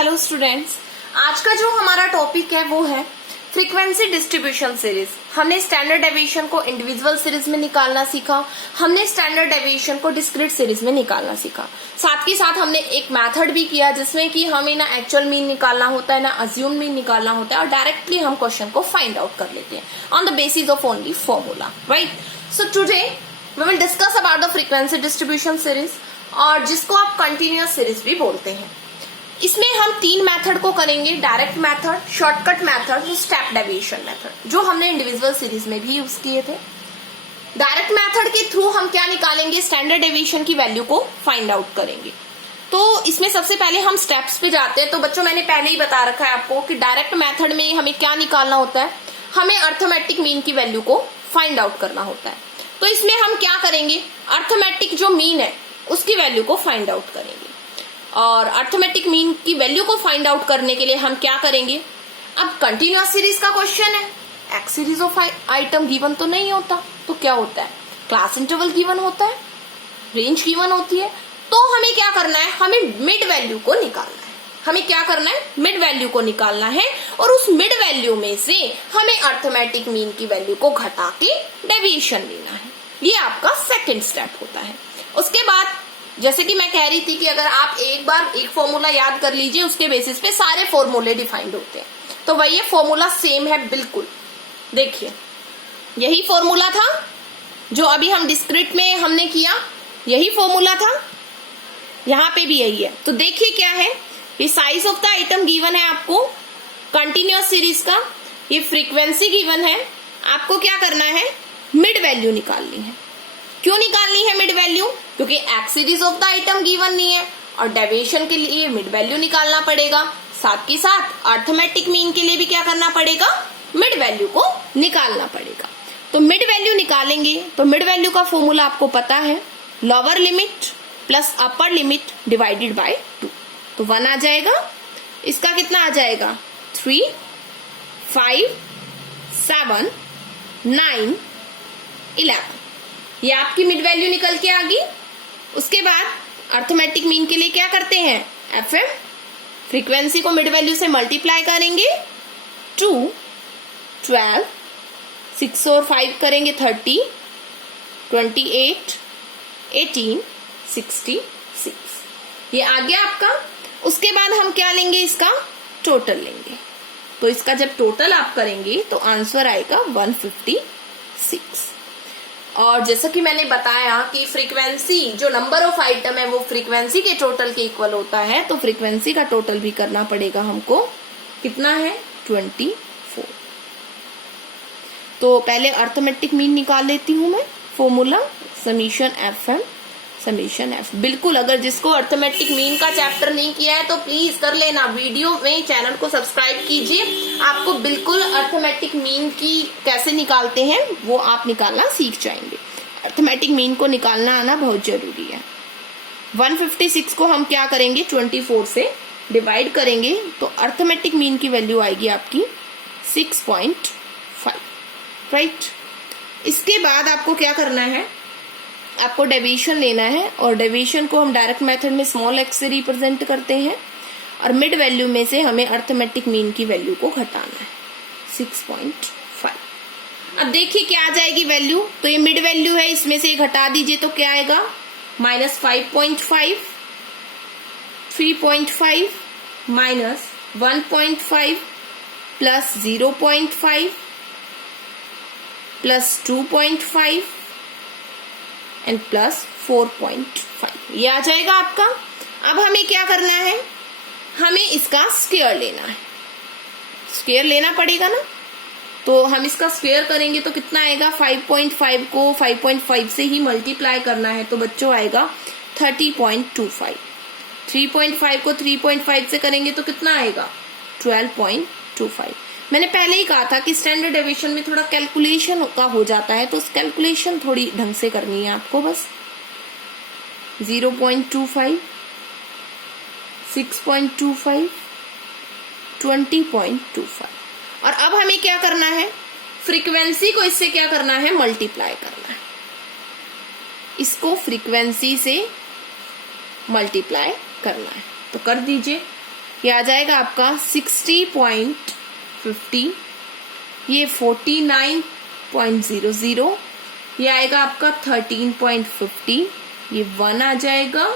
Hello students, आज का जो हमारा टॉपिक है वो है फ्रीक्वेंसी डिस्ट्रीब्यूशन सीरीज। हमने स्टैंडर्ड डेविएशन को इंडिविजुअल सीरीज में निकालना सीखा, हमने स्टैंडर्ड डेविएशन को डिस्क्रीट सीरीज में निकालना सीखा। साथ ही साथ हमने एक मेथड भी किया जिसमें कि हमें ना एक्चुअल मीन निकालना होता है ना अज्यूम मीन निकालना होता है और डायरेक्टली हम क्वेश्चन को फाइंड आउट कर लेते हैं on the basis of only formula, right. So today we will discuss about the frequency distribution series, और जिसको आप कंटिन्यूअस सीरीज भी बोलते हैं। इसमें हम तीन मेथड को करेंगे, direct method, shortcut method, step deviation method, जो हमने इंडिविजुअल सीरीज में भी यूज किए थे। डायरेक्ट मेथड के थ्रू हम क्या निकालेंगे, स्टैंडर्ड डेविएशन की वैल्यू को फाइंड आउट करेंगे। तो इसमें सबसे पहले हम स्टेप्स पे जाते हैं। तो बच्चों मैंने पहले ही बता रखा है आपको कि डायरेक्ट मेथड में हमें क्या निकालना होता है, हमें अर्थमेटिक मीन की वैल्यू को फाइंड आउट करना होता है। तो इसमें हम क्या करेंगे, अर्थमेटिक जो मीन है उसकी वैल्यू को फाइंड आउट करेंगे। और अर्थमेटिक मीन की वैल्यू को फाइंड आउट करने के लिए हम क्या करेंगे, अब कंटिन्यूअस सीरीज का क्वेश्चन है, x series of item given तो नहीं होता, तो क्या होता है, क्लास इंटरवल गिवन होता है, रेंज गिवन होती है। तो हमें क्या करना है, हमें मिड वैल्यू को निकालना है। हमें क्या करना है, मिड वैल्यू को निकालना है, और उस मिड वैल्यू में से हमें अर्थमेटिक मीन की वैल्यू को घटा के डेविएशन लेना है। ये आपका सेकेंड स्टेप होता है। उसके बाद जैसे कि मैं कह रही थी कि अगर आप एक बार एक फॉर्मूला याद कर लीजिए, उसके बेसिस पे सारे फॉर्मूले डिफाइंड होते हैं। तो वही ये फॉर्मूला सेम है बिल्कुल। देखिए यही फॉर्मूला था जो अभी हम डिस्क्रीट में हमने किया, यही फॉर्मूला था, यहाँ पे भी यही है। तो देखिए क्या है, ये size of the item given है आपको कंटिन्यूअस सीरीज का, ये फ्रीक्वेंसी गिवन है। आपको क्या करना है, मिड वैल्यू निकालनी है। क्यों निकालनी है मिड वैल्यू, क्योंकि x series of the item given नहीं है और डेविएशन के लिए मिड वैल्यू निकालना पड़ेगा। साथ ही साथ अर्थमेटिक मीन के लिए भी क्या करना पड़ेगा, मिड वैल्यू को निकालना पड़ेगा। तो मिड वैल्यू निकालेंगे तो मिड वैल्यू का फॉर्मूला आपको पता है, lower limit plus upper limit divided by 2। तो 1 आ जाएगा, इसका कितना आ जाएगा, 3, 5, 7, 9, 11। ये आपकी मिड वैल्यू निकल के आ गई। उसके बाद अर्थमेटिक मीन के लिए क्या करते हैं, एफएम, फ्रीक्वेंसी को मिड वैल्यू से मल्टीप्लाई करेंगे, 2, 12, 6 और 5 करेंगे 30, 28, 18, 66। ये आ गया आपका। उसके बाद हम क्या लेंगे, इसका टोटल लेंगे। तो इसका जब टोटल आप करेंगे तो आंसर आएगा 156। और जैसा कि मैंने बताया कि फ्रीक्वेंसी जो नंबर ऑफ आइटम है वो फ्रीक्वेंसी के टोटल के इक्वल होता है, तो फ्रीक्वेंसी का टोटल भी करना पड़ेगा हमको। कितना है, 24। तो पहले अर्थमेटिक मीन निकाल लेती हूं मैं, formula summation FM summation F. बिल्कुल, अगर जिसको अर्थमेटिक मीन का चैप्टर नहीं किया है तो प्लीज कर लेना, वीडियो में चैनल को सब्सक्राइब कीजिए। आपको बिल्कुल अर्थमेटिक मीन की कैसे निकालते हैं वो आप निकालना सीख जाएंगे। अर्थमेटिक मीन को निकालना आना बहुत जरूरी है। 156 को हम क्या करेंगे, 24 से डिवाइड करेंगे तो अर्थमेटिक मीन की वैल्यू आएगी आपकी 6.5, राइट। इसके बाद आपको क्या करना है, आपको डेविएशन लेना है, और डेविएशन को हम डायरेक्ट मेथड में स्मॉल एक्स से रिप्रेजेंट करते हैं, और मिड वैल्यू में से हमें अर्थमेटिक मीन की वैल्यू को घटाना है 6.5। अब देखिए क्या आ जाएगी वैल्यू, तो ये मिड वैल्यू है, इसमें से घटा दीजिए तो क्या आएगा, -5.5, 3.5, -1.5, प्लस 0.5, प्लस 2.5 एंड प्लस 4.5। ये आ जाएगा आपका। अब हमें क्या करना है, हमें इसका स्क्वायर लेना है, स्क्वायर लेना पड़ेगा ना। तो हम इसका स्क्वायर करेंगे तो कितना आएगा, 5.5 को 5.5 से ही मल्टीप्लाई करना है, तो बच्चों आएगा 30.25। 3.5 को 3.5 से करेंगे तो कितना आएगा, 12.25। मैंने पहले ही कहा था कि स्टैंडर्ड डेविएशन में थोड़ा कैलकुलेशन का हो जाता है, तो उस कैलकुलेशन थोड़ी ढंग से करनी है आपको बस। 0.25, 6.25, 20.25। और अब हमें क्या करना है, फ्रीक्वेंसी को इससे क्या करना है, मल्टीप्लाई करना है। इसको फ्रीक्वेंसी से मल्टीप्लाई करना है, तो कर दीजिए। ये आ जाएगा आपका 60.50, ये 49.00, ये आएगा आपका 13.50, ये 1 आ जाएगा,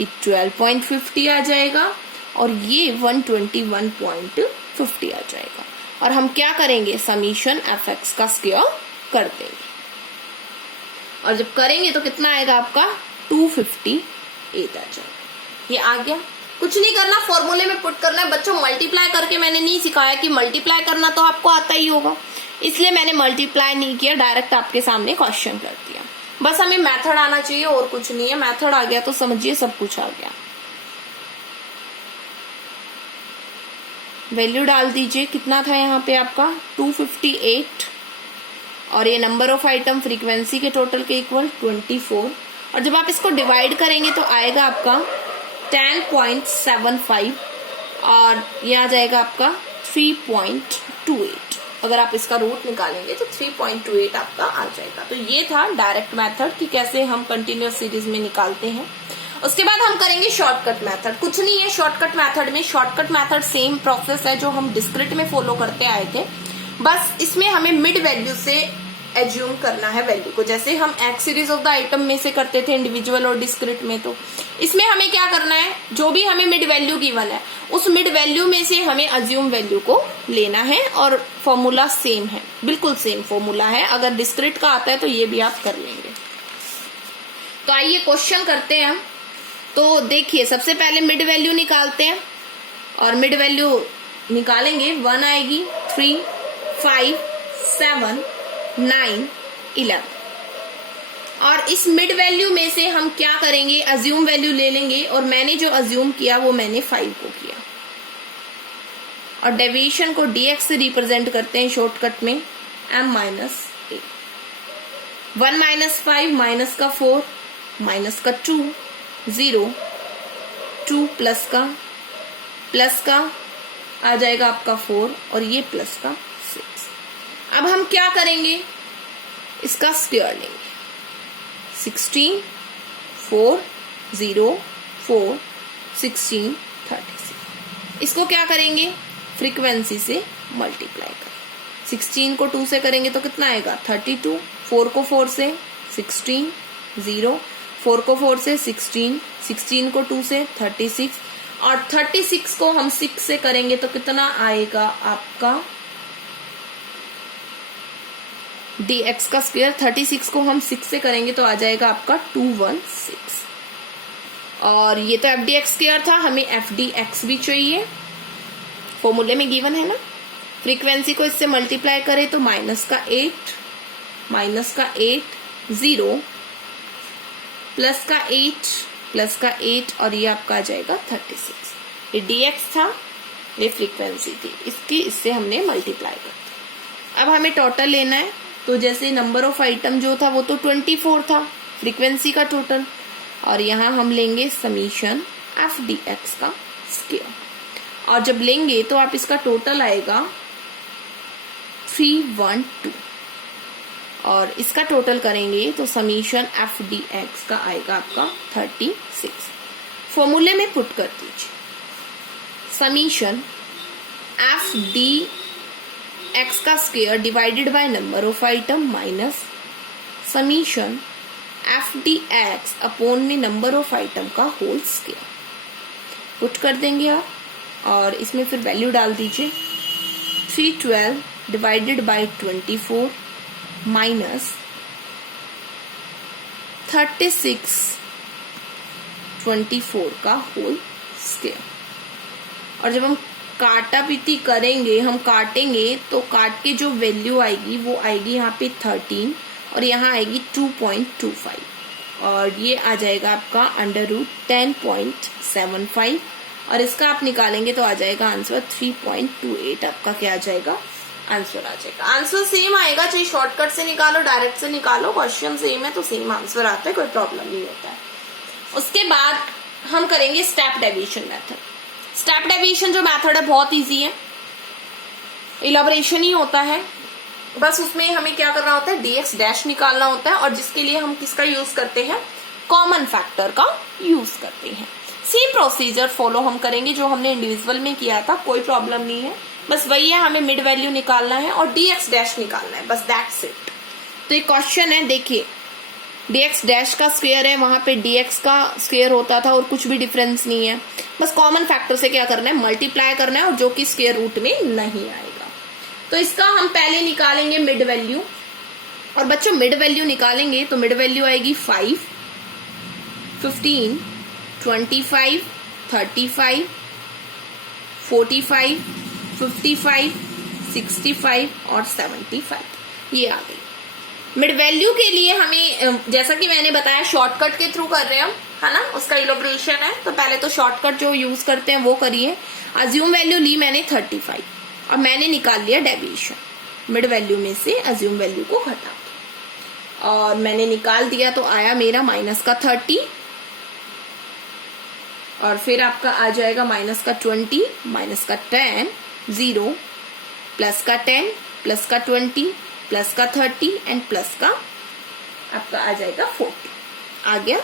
ये 12.50 आ जाएगा और ये 121.50 आ जाएगा। और हम क्या करेंगे, समीशन fx का स्क्वायर कर देंगे और जब करेंगे तो कितना आएगा आपका 258 आ जाएगा। ये आ गया, कुछ नहीं करना, फॉर्मूले में पुट करना है बच्चों। मल्टीप्लाई करके मैंने नहीं सिखाया कि मल्टीप्लाई करना तो आपको आता ही होगा, इसलिए मैंने मल्टीप्लाई नहीं किया, डायरेक्ट आपके सामने क्वेश्चन कर दिया। बस हमें मेथड आना चाहिए और कुछ नहीं है, मेथड आ गया तो समझिए सब कुछ आ गया। वैल्यू डाल दीजिए, कितना था यहाँ पे आपका 258 और ये नंबर ऑफ आइटम फ्रीक्वेंसी के टोटल के इक्वल 24, और जब आप इसको डिवाइड करेंगे तो आएगा आपका 10.75 और ये आ जाएगा आपका 3.28। अगर आप इसका रूट निकालेंगे तो 3.28 आपका आ जाएगा। तो ये था डायरेक्ट मेथड कि कैसे हम कंटिन्यूअस सीरीज में निकालते हैं। उसके बाद हम करेंगे शॉर्टकट मेथड। कुछ नहीं है शॉर्टकट मेथड में, शॉर्टकट मेथड सेम प्रोसेस है जो हम डिस्क्रिट में फॉलो करते आए थे, बस इसमें हमें मिड वैल्यू से एज्यूम करना है वैल्यू को, जैसे हम x series of the item में से करते थे इंडिविजुअल और डिस्क्रिट में। तो इसमें हमें क्या करना है, जो भी हमें मिड वैल्यू गिवन है उस मिड वैल्यू में से हमें अज्यूम वैल्यू को लेना है और फॉर्मूला सेम है, बिल्कुल सेम फॉर्मूला है। अगर डिस्क्रिट का आता है तो ये भी आप कर लेंगे। तो आइए क्वेश्चन करते हैं हम। तो देखिए सबसे पहले मिड वैल्यू निकालते हैं और मिड वैल्यू निकालेंगे, 1 आएगी, 3, 5, 7, 9, 11 और इस मिड वैल्यू में से हम क्या करेंगे, अज्यूम वैल्यू ले लेंगे और मैंने जो अज्यूम किया वो मैंने 5 को किया और डेविएशन को dx से रिप्रेजेंट करते हैं शॉर्टकट में m-a। 1 - 5 माइनस का 4 माइनस का 2 0 2 प्लस का आ जाएगा आपका 4 और ये प्लस का 6। अब हम क्या करेंगे, इसका स्क्वायर लेंगे, 16 4 0 4 16 36। इसको क्या करेंगे, फ्रीक्वेंसी से मल्टीप्लाई करें। 16 को 2 से करेंगे तो कितना आएगा 32, 4 को 4 से 16, 0 4 को 4 से 16, 16 को 2 से 36 और 36 को हम 6 से करेंगे तो कितना आएगा आपका dx का स्क्वायर। 36 को हम 6 से करेंगे तो आ जाएगा आपका 216 और ये तो fdx स्क्वायर था, हमें fdx भी चाहिए, फॉर्मूले में गिवन है ना। फ्रीक्वेंसी को इससे मल्टीप्लाई करें तो माइनस का 8 0 प्लस का 8 और ये आपका आ जाएगा 36। ये dx था, ये फ्रीक्वेंसी थी, इसकी इससे हमने मल्टीप्लाई कर दिया। अब हमें टोटल लेना है, तो जैसे नंबर ऑफ आइटम जो था वो तो 24 था, फ्रीक्वेंसी का टोटल, और यहाँ हम लेंगे समीशन एफ डी एक्स का स्क्वायर और जब लेंगे तो आप इसका टोटल आएगा 312 और इसका टोटल करेंगे तो समीशन एफ डी एक्स का आएगा आपका 36। फॉर्मूले में पुट कर दीजिए, समीशन एफ डी एक्स का square divided by number of item minus summation F D x upon में नंबर ऑफ आइटम का होल स्क्वायर। पुट कर देंगे आप और इसमें फिर वैल्यू डाल दीजिए, 312 डिवाइडेड बाय 24 माइनस 36 24 का होल स्क्वायर। और जब हम काटा पीटी करेंगे, हम काटेंगे तो काट के जो वैल्यू आएगी वो आएगी यहाँ पे 13 और यहाँ आएगी 2.25 और ये आ जाएगा आपका अंडर रूट 10.75 और इसका आप निकालेंगे तो आ जाएगा आंसर 3.28। आपका क्या आ जाएगा, आंसर आ जाएगा। आंसर सेम आएगा, चाहे शॉर्टकट से निकालो डायरेक्ट से निकालो, क्वेश्चन सेम है तो सेम आंसर आता है, कोई प्रॉब्लम नहीं होता है। उसके बाद हम करेंगे step deviation method. Step deviation जो मेथड है बहुत इजी है, इलाबोरेशन ही होता है, बस उसमें हमें क्या करना होता है, dx डैश निकालना होता है और जिसके लिए हम किसका यूज करते हैं, कॉमन फैक्टर का यूज करते हैं। सेम प्रोसीजर फॉलो हम करेंगे जो हमने इंडिविजुअल में किया था, कोई प्रॉब्लम नहीं है, बस वही है, हमें मिड वैल्यू निकालना है और dx डैश निकालना है, बस दैट्स इट। तो एक क्वेश्चन है, देखिए dx डैश का स्क्वायर है, वहां पे dx का स्क्वायर होता था और कुछ भी डिफरेंस नहीं है, बस कॉमन फैक्टर से क्या करना है, मल्टीप्लाई करना है, और जो कि स्क्वायर रूट में नहीं आएगा। तो इसका हम पहले निकालेंगे मिड वैल्यू, और बच्चों मिड वैल्यू निकालेंगे तो मिड वैल्यू आएगी 5, 15, 25, 35, 45, 55, 65 और 75, ये आ गई। मिड वैल्यू के लिए हमें, जैसा कि मैंने बताया, शॉर्टकट के थ्रू कर रहे हैं हम, है ना, उसका इलोब्रेशन है, तो पहले तो शॉर्टकट जो यूज करते हैं वो करिए। अज्यूम वैल्यू ली मैंने 35 और मैंने निकाल लिया डेविएशन, मिड वैल्यू में से अज्यूम वैल्यू को घटा के, और मैंने निकाल दिया तो आया मेरा माइनस का 30, और फिर आपका आ जाएगा माइनस का 20, माइनस का 10, 0, प्लस का 10, प्लस का 20, प्लस का 30 एंड प्लस का आपका आ जाएगा 40। आ गया।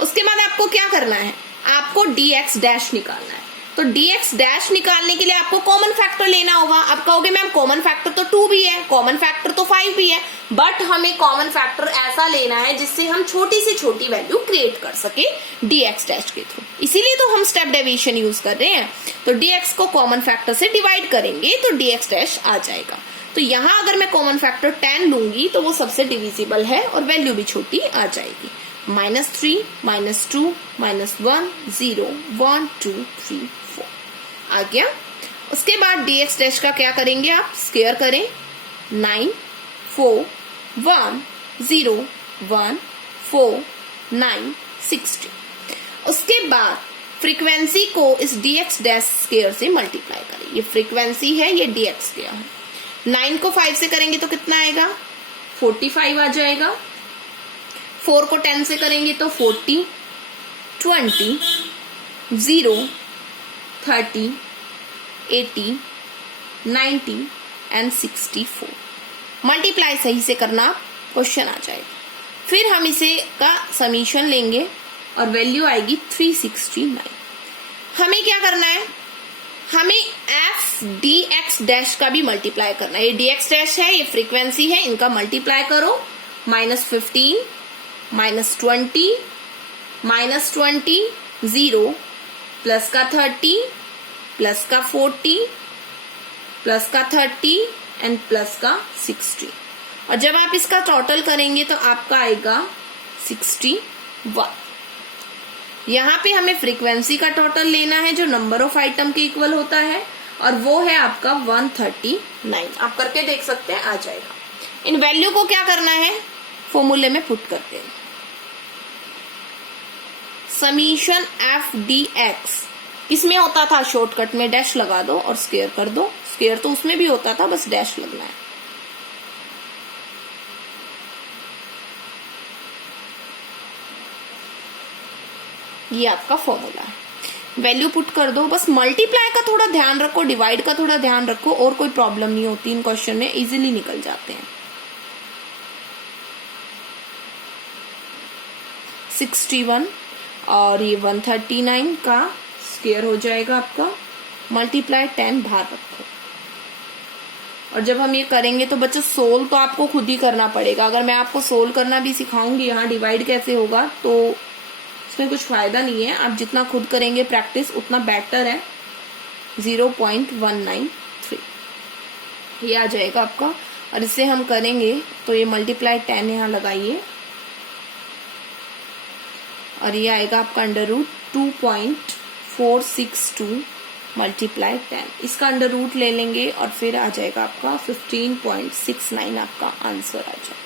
उसके बाद आपको क्या करना है, आपको dx डैश निकालना है। तो dx डैश निकालने के लिए आपको कॉमन फैक्टर लेना होगा। आप कहोगे मैम कॉमन फैक्टर तो 2 भी है, कॉमन फैक्टर तो 5 भी है, बट हमें कॉमन फैक्टर ऐसा लेना है जिससे हम छोटी से छोटी वैल्यू क्रिएट कर सके dx डैश के थ्रू, इसीलिए तो हम स्टेप डेविएशन यूज कर रहे हैं। तो dx को कॉमन फैक्टर से डिवाइड करेंगे तो dx डैश आ जाएगा। तो यहां अगर मैं कॉमन फैक्टर 10 लूंगी तो वो सबसे डिविजिबल है और वैल्यू भी छोटी आ जाएगी। -3, -2, -1, 0, 1, 2, 3, 4 आ गया। उसके बाद dx डैश का क्या करेंगे आप, स्क्वायर करें, 9, 4, 1, 0, 1, 4, 9, 60। उसके बाद फ्रीक्वेंसी को इस dx डैश स्क्वायर से मल्टीप्लाई करें, ये फ्रीक्वेंसी है, ये dx स्क्वायर है। 9 को 5 से करेंगे तो कितना आएगा, 45 आ जाएगा। 4 को 10 से करेंगे तो 40, 20, 0, 30, 80, 90 एंड 64। मल्टीप्लाई सही से करना, क्वेश्चन आ जाएगा। फिर हम इसे का समीशन लेंगे और वैल्यू आएगी 369। हमें क्या करना है, हमें f dx डैश का भी मल्टीप्लाई करना है। ये dx डैश है, ये फ्रीक्वेंसी है, इनका मल्टीप्लाई करो। -15, -20, -20, 0, प्लस का 30, प्लस का 40, प्लस का 30 एंड प्लस का 60। और जब आप इसका टोटल करेंगे तो आपका आएगा 61। यहाँ पे हमें फ्रीक्वेंसी का टोटल लेना है जो नंबर ऑफ आइटम के इक्वल होता है, और वो है आपका 139। आप करके देख सकते हैं, आ जाएगा। इन वैल्यू को क्या करना है, फॉर्मूले में पुट करते हैं। समीशन f dx इसमें होता था, शॉर्टकट में डैश लगा दो और स्क्वायर कर दो। स्क्वायर तो उसमें भी होता था, बस डैश लगना है। ये आपका फॉर्मूला है, वैल्यू पुट कर दो। बस मल्टीप्लाई का थोड़ा ध्यान रखो, डिवाइड का थोड़ा ध्यान रखो, और कोई प्रॉब्लम नहीं होती इन क्वेश्चन में, इजीली निकल जाते हैं। 61 और ये 139 का स्क्वायर हो जाएगा आपका, मल्टीप्लाई 10 बाहर रखो। और जब हम ये करेंगे तो बच्चों सोल्व तो आपको खुद ही करना पड़ेगा। अगर मैं आपको सोल्व करना भी सिखाऊंगी यहाँ डिवाइड कैसे होगा तो उसमें कुछ फायदा नहीं है। आप जितना खुद करेंगे प्रैक्टिस उतना बेटर है। 0.193 ये आ जाएगा आपका, और इससे हम करेंगे तो ये मल्टीप्लाई 10 यहाँ लगाइए, और ये आएगा आपका √2.462 मल्टीप्लाई 10। इसका अंडर रूट ले लेंगे और फिर आ जाएगा आपका 15.69 आपका आंसर आ जाएगा।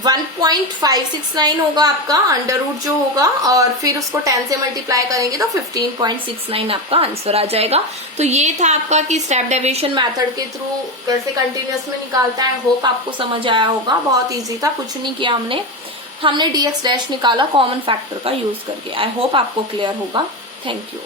1.569 होगा आपका अंडर रूट जो होगा, और फिर उसको 10 से मल्टीप्लाई करेंगे तो 15.69 आपका आंसर आ जाएगा। तो ये था आपका कि स्टेप डेविएशन मेथड के थ्रू कैसे कंटिन्यूअस में निकालता है। होप आपको समझ आया होगा, बहुत इजी था, कुछ नहीं किया हमने dx डैश निकाला कॉमन फैक्टर का यूज करके। आई होप आपको क्लियर होगा। Thank you.